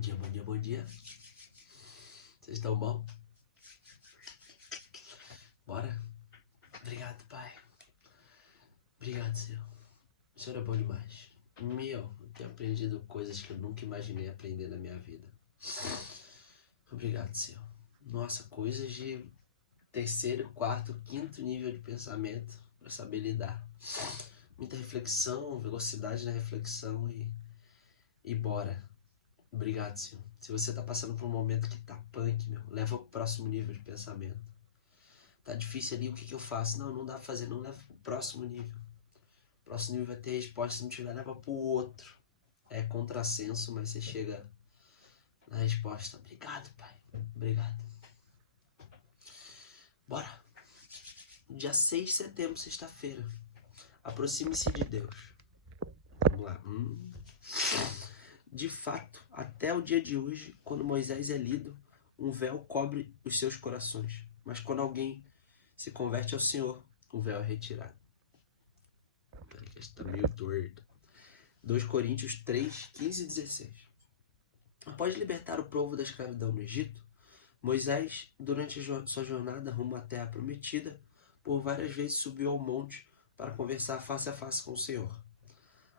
Bom dia, bom dia, bom dia. Vocês estão bom? Bora? Obrigado, Pai. Obrigado, Senhor. O Senhor é bom demais. Eu tenho aprendido coisas que eu nunca imaginei aprender na minha vida. Obrigado, Senhor. Nossa, coisas de terceiro, quarto, quinto nível de pensamento para saber lidar. Muita reflexão, velocidade na reflexão e bora. Obrigado, Senhor. Se você tá passando por um momento que tá punk, leva pro próximo nível de pensamento. Tá difícil ali, o que eu faço? Não dá pra fazer, não, leva pro próximo nível. O próximo nível vai ter resposta, se não tiver, leva pro outro. É contrassenso, mas você chega na resposta. Obrigado, Pai. Obrigado. Bora. Dia 6 de setembro, sexta-feira. Aproxime-se de Deus. Vamos lá. De fato, até o dia de hoje, quando Moisés é lido, um véu cobre os seus corações. Mas quando alguém se converte ao Senhor, o véu é retirado. Peraí que está meio torto. 2 Coríntios 3, 15 e 16. Após libertar o povo da escravidão no Egito, Moisés, durante sua jornada rumo à terra prometida, por várias vezes subiu ao monte para conversar face a face com o Senhor.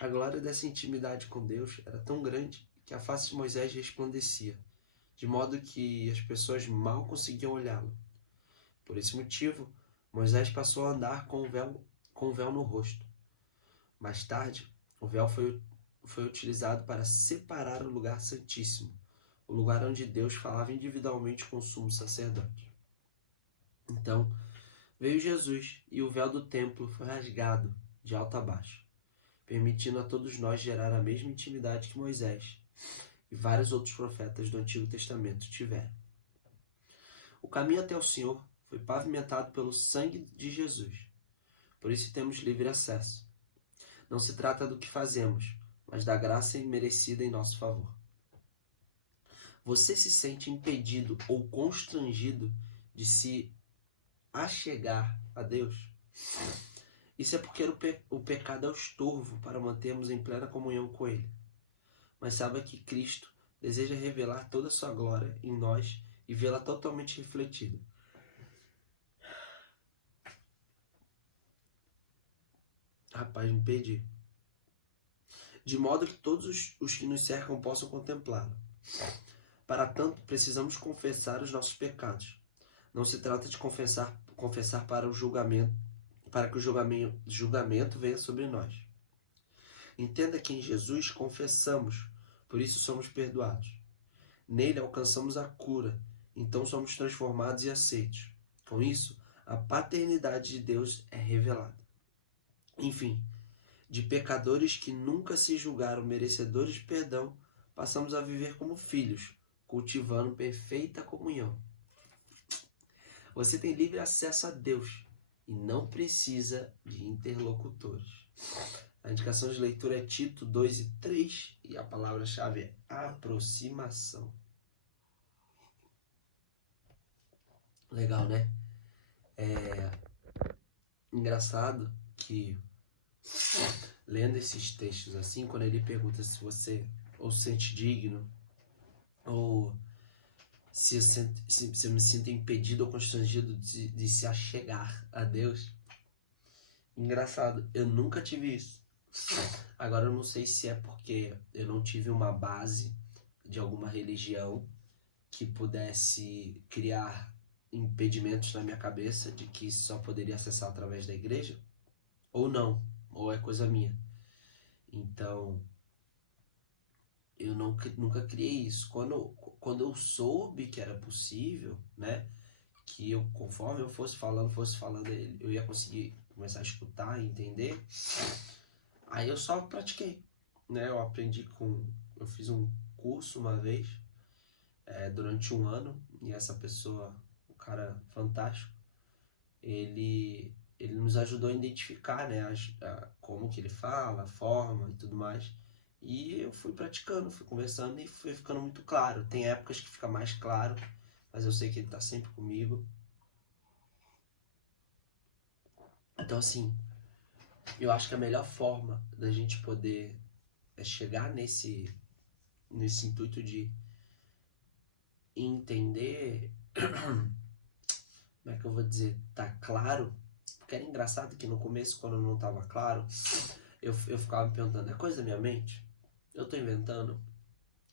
A glória dessa intimidade com Deus era tão grande que a face de Moisés resplandecia, de modo que as pessoas mal conseguiam olhá-lo. Por esse motivo, Moisés passou a andar com o véu no rosto. Mais tarde, o véu foi utilizado para separar o lugar santíssimo, o lugar onde Deus falava individualmente com o sumo sacerdote. Então, veio Jesus e o véu do templo foi rasgado de alto a baixo, permitindo a todos nós gerar a mesma intimidade que Moisés e vários outros profetas do Antigo Testamento tiveram. O caminho até o Senhor foi pavimentado pelo sangue de Jesus. Por isso temos livre acesso. Não se trata do que fazemos, mas da graça imerecida em nosso favor. Você se sente impedido ou constrangido de se achegar a Deus? Isso é porque o pecado é o estorvo para mantermos em plena comunhão com Ele. Mas saiba que Cristo deseja revelar toda a sua glória em nós e vê-la totalmente refletida. Rapaz, me perdi. De modo que todos os que nos cercam possam contemplá-lo. Para tanto, precisamos confessar os nossos pecados. Não se trata de confessar para o julgamento, para que o julgamento venha sobre nós. Entenda que em Jesus confessamos, por isso somos perdoados. Nele alcançamos a cura, então somos transformados e aceitos. Com isso, a paternidade de Deus é revelada. Enfim, de pecadores que nunca se julgaram merecedores de perdão, passamos a viver como filhos, cultivando perfeita comunhão. Você tem livre acesso a Deus e não precisa de interlocutores. A indicação de leitura é Tito 2 e 3 e a palavra-chave é aproximação. Legal, né? Engraçado que lendo esses textos assim, quando ele pergunta se você ou se sente digno ou se eu me sinto impedido ou constrangido de se achegar a Deus. Engraçado, eu nunca tive isso. Agora eu não sei se é porque eu não tive uma base de alguma religião que pudesse criar impedimentos na minha cabeça de que só poderia acessar através da igreja, ou não, ou é coisa minha. Então, eu nunca criei isso. Quando eu soube que era possível, né, que eu, conforme eu fosse falando, eu ia conseguir começar a escutar e entender, aí eu só pratiquei, né? Eu fiz um curso uma vez, durante um ano, e essa pessoa, um cara fantástico, ele nos ajudou a identificar, né, como que ele fala, a forma e tudo mais. E eu fui praticando, fui conversando e foi ficando muito claro. Tem épocas que fica mais claro, mas eu sei que ele está sempre comigo. Então, assim, eu acho que a melhor forma da gente poder chegar nesse intuito de entender, como é que eu vou dizer, tá claro, porque era engraçado que no começo, quando não tava claro, eu ficava me perguntando, é coisa da minha mente? Eu tô inventando?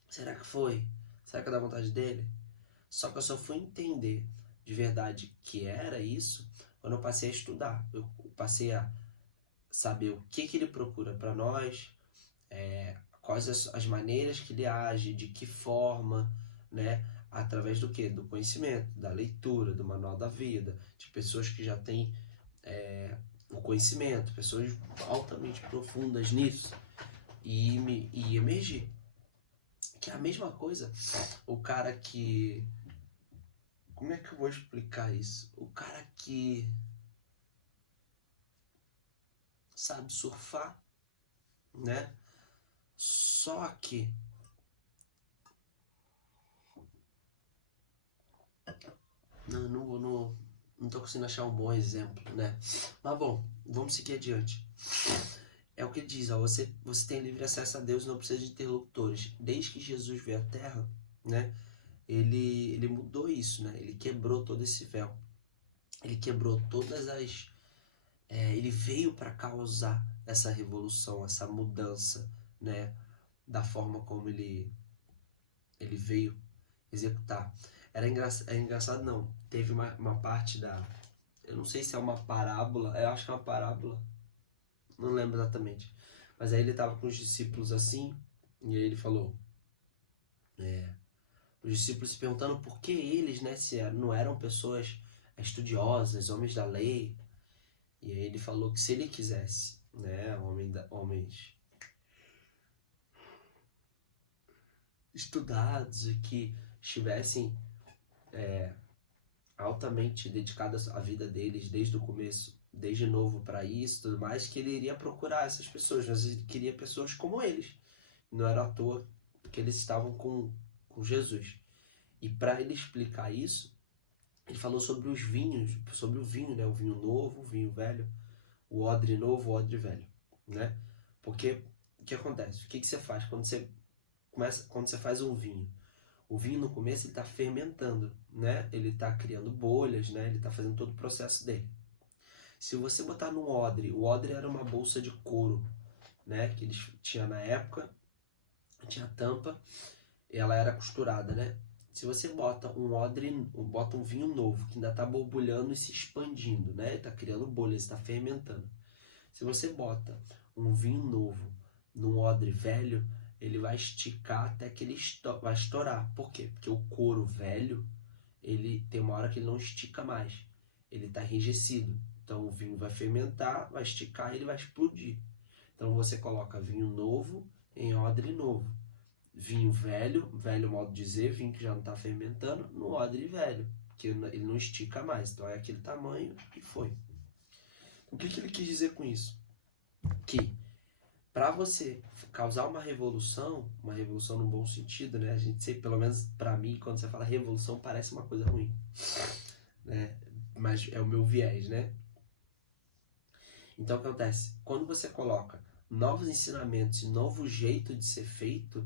Será que foi? Será que é da vontade dele? Só que eu só fui entender de verdade que era isso quando eu passei a estudar. Eu passei a saber o que ele procura para nós, quais as maneiras que ele age, de que forma, né? Através do quê? Do conhecimento, da leitura, do manual da vida, de pessoas que já têm o conhecimento, pessoas altamente profundas nisso, e emergir. Que é a mesma coisa, o cara que... Como é que eu vou explicar isso? O cara que sabe surfar, né? Só que não tô conseguindo achar um bom exemplo, né? Mas bom, vamos seguir adiante. É o que ele diz, ó, você tem livre acesso a Deus, não precisa de interlocutores. Desde que Jesus veio à Terra, né? Ele mudou isso, né? Ele quebrou todo esse véu. Ele quebrou todas as... ele veio para causar essa revolução, essa mudança, né? Da forma como ele veio executar. É engraçado, não. Teve uma parte da... Eu não sei se é uma parábola, eu acho que é uma parábola, não lembro exatamente. Mas aí ele estava com os discípulos assim, e aí ele falou... os discípulos se perguntando por que eles, né, se não eram pessoas estudiosas, homens da lei. E aí ele falou que se ele quisesse, né, homens estudados e que estivessem altamente dedicados à vida deles desde o começo, desde novo para isso, tudo mais, que ele iria procurar essas pessoas, mas ele queria pessoas como eles. Não era à toa que eles estavam com Jesus. E para ele explicar isso, ele falou sobre os vinhos, sobre o vinho, né, o vinho novo, o vinho velho, o odre novo, o odre velho, né? Porque o que acontece? O que você faz quando você faz um vinho? O vinho no começo ele está fermentando, né? Ele está criando bolhas, né? Ele está fazendo todo o processo dele. Se você botar num odre, o odre era uma bolsa de couro, né? Que eles tinham na época, tinha tampa, e ela era costurada, né? Se você bota um odre, bota um vinho novo que ainda está borbulhando e se expandindo, né? Está criando bolhas, está fermentando. Se você bota um vinho novo num odre velho, ele vai esticar até que ele vai estourar. Por quê? Porque o couro velho, ele tem uma hora que ele não estica mais. Ele está enrijecido. Então o vinho vai fermentar, vai esticar e ele vai explodir. Então você coloca vinho novo em odre novo. Vinho velho, velho modo de dizer, vinho que já não está fermentando, no odre velho, que ele não estica mais. Então é aquele tamanho e foi. O que ele quis dizer com isso? Que para você causar uma revolução no bom sentido, né? A gente sempre, pelo menos para mim, quando você fala revolução, parece uma coisa ruim, né? Mas é o meu viés, né? Então o que acontece? Quando você coloca novos ensinamentos e novo jeito de ser feito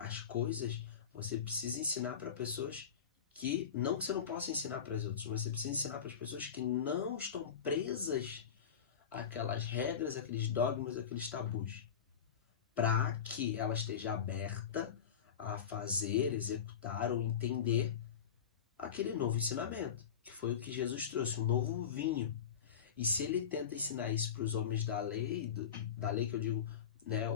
as coisas, você precisa ensinar para pessoas que você não possa ensinar para as outras, mas você precisa ensinar para as pessoas que não estão presas àquelas regras, aqueles dogmas, aqueles tabus, para que ela esteja aberta a fazer, executar ou entender aquele novo ensinamento, que foi o que Jesus trouxe, um novo vinho. E se ele tenta ensinar isso para os homens da lei que eu digo, né,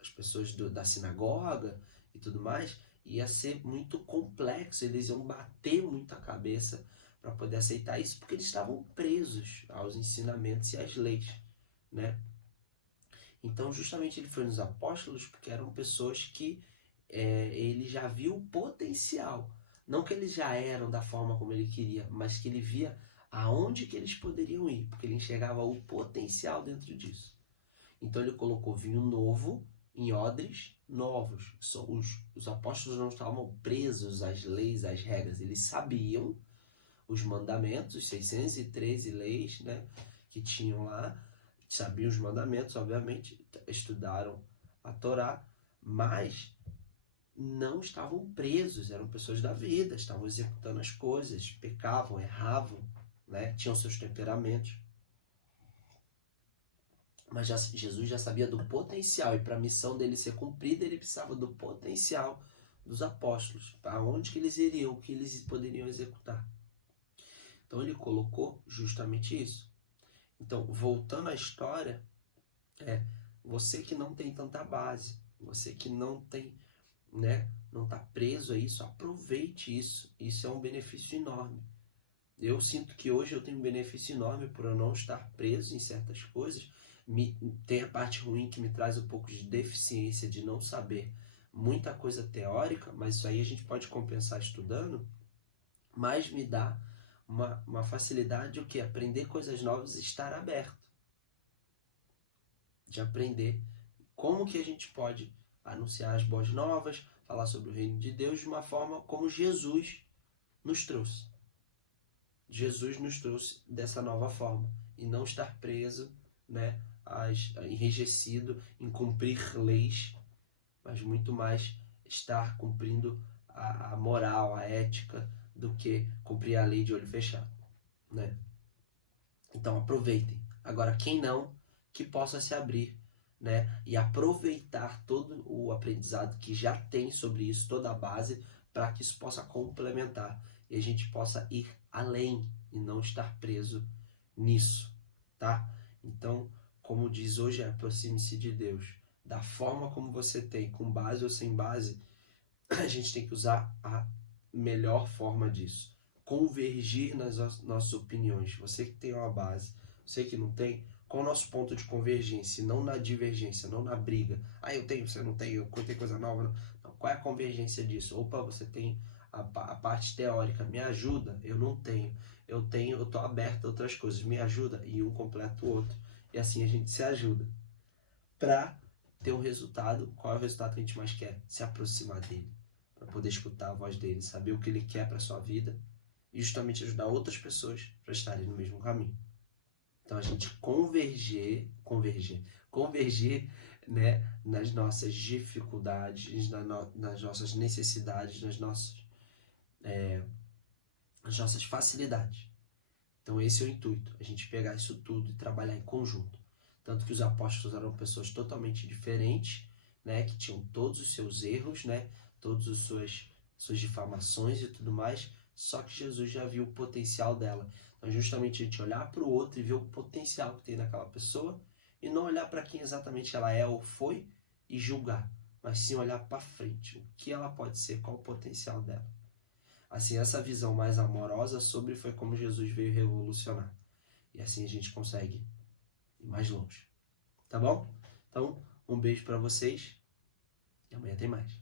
as pessoas da sinagoga e tudo mais, ia ser muito complexo, eles iam bater muito a cabeça para poder aceitar isso, porque eles estavam presos aos ensinamentos e às leis, né? Então, justamente ele foi nos apóstolos porque eram pessoas que ele já viu o potencial. Não que eles já eram da forma como ele queria, mas que ele via aonde que eles poderiam ir, porque ele enxergava o potencial dentro disso. Então ele colocou vinho novo em odres novos. Os apóstolos não estavam presos às leis, às regras. Eles sabiam os mandamentos, os 613 leis, né, que tinham lá. Sabiam os mandamentos, obviamente, estudaram a Torá, mas não estavam presos, eram pessoas da vida, estavam executando as coisas, pecavam, erravam, né? Tinham seus temperamentos. Mas Jesus já sabia do potencial, e para a missão dele ser cumprida, ele precisava do potencial dos apóstolos, para onde que eles iriam, o que eles poderiam executar. Então ele colocou justamente isso. Então, voltando à história, você que não tem tanta base, você que não tem, né, não está preso a isso, aproveite isso. Isso é um benefício enorme. Eu sinto que hoje eu tenho um benefício enorme por eu não estar preso em certas coisas. Tem a parte ruim que me traz um pouco de deficiência, de não saber muita coisa teórica, mas isso aí a gente pode compensar estudando, mas me dá uma facilidade de o quê? Aprender coisas novas e estar aberto. De aprender como que a gente pode anunciar as boas novas, falar sobre o reino de Deus de uma forma como Jesus nos trouxe. Jesus nos trouxe dessa nova forma e não estar preso, né, enrijecido em cumprir leis, mas muito mais estar cumprindo a moral, a ética, do que cumprir a lei de olho fechado, né? Então aproveitem. Agora, quem não, que possa se abrir, né, e aproveitar todo o aprendizado que já tem sobre isso, toda a base, para que isso possa complementar e a gente possa ir além e não estar preso nisso, tá? Então, como diz hoje, aproxime-se de Deus. Da forma como você tem, com base ou sem base, a gente tem que usar a melhor forma disso. Convergir nas nossas opiniões. Você que tem uma base, você que não tem, qual é o nosso ponto de convergência? Não na divergência, não na briga. Ah, eu tenho, você não tem, eu contei coisa nova. Não. Qual é a convergência disso? Opa, você tem a parte teórica, me ajuda? Eu não tenho. Eu tenho, eu estou aberto a outras coisas, me ajuda? E um completa o outro. E assim a gente se ajuda. Para ter um resultado, qual é o resultado que a gente mais quer? Se aproximar dele. Para poder escutar a voz dele, saber o que ele quer para sua vida e justamente ajudar outras pessoas para estarem no mesmo caminho. Então a gente converger, né, nas nossas dificuldades, nas nossas necessidades, nas nossas facilidades. Então esse é o intuito, a gente pegar isso tudo e trabalhar em conjunto. Tanto que os apóstolos eram pessoas totalmente diferentes, né, que tinham todos os seus erros, né, todas as suas difamações e tudo mais, só que Jesus já viu o potencial dela. Então justamente a gente olhar para o outro e ver o potencial que tem naquela pessoa e não olhar para quem exatamente ela é ou foi e julgar, mas sim olhar para frente, o que ela pode ser, qual o potencial dela. Assim, essa visão mais amorosa sobre foi como Jesus veio revolucionar. E assim a gente consegue ir mais longe. Tá bom? Então, um beijo para vocês e amanhã tem mais.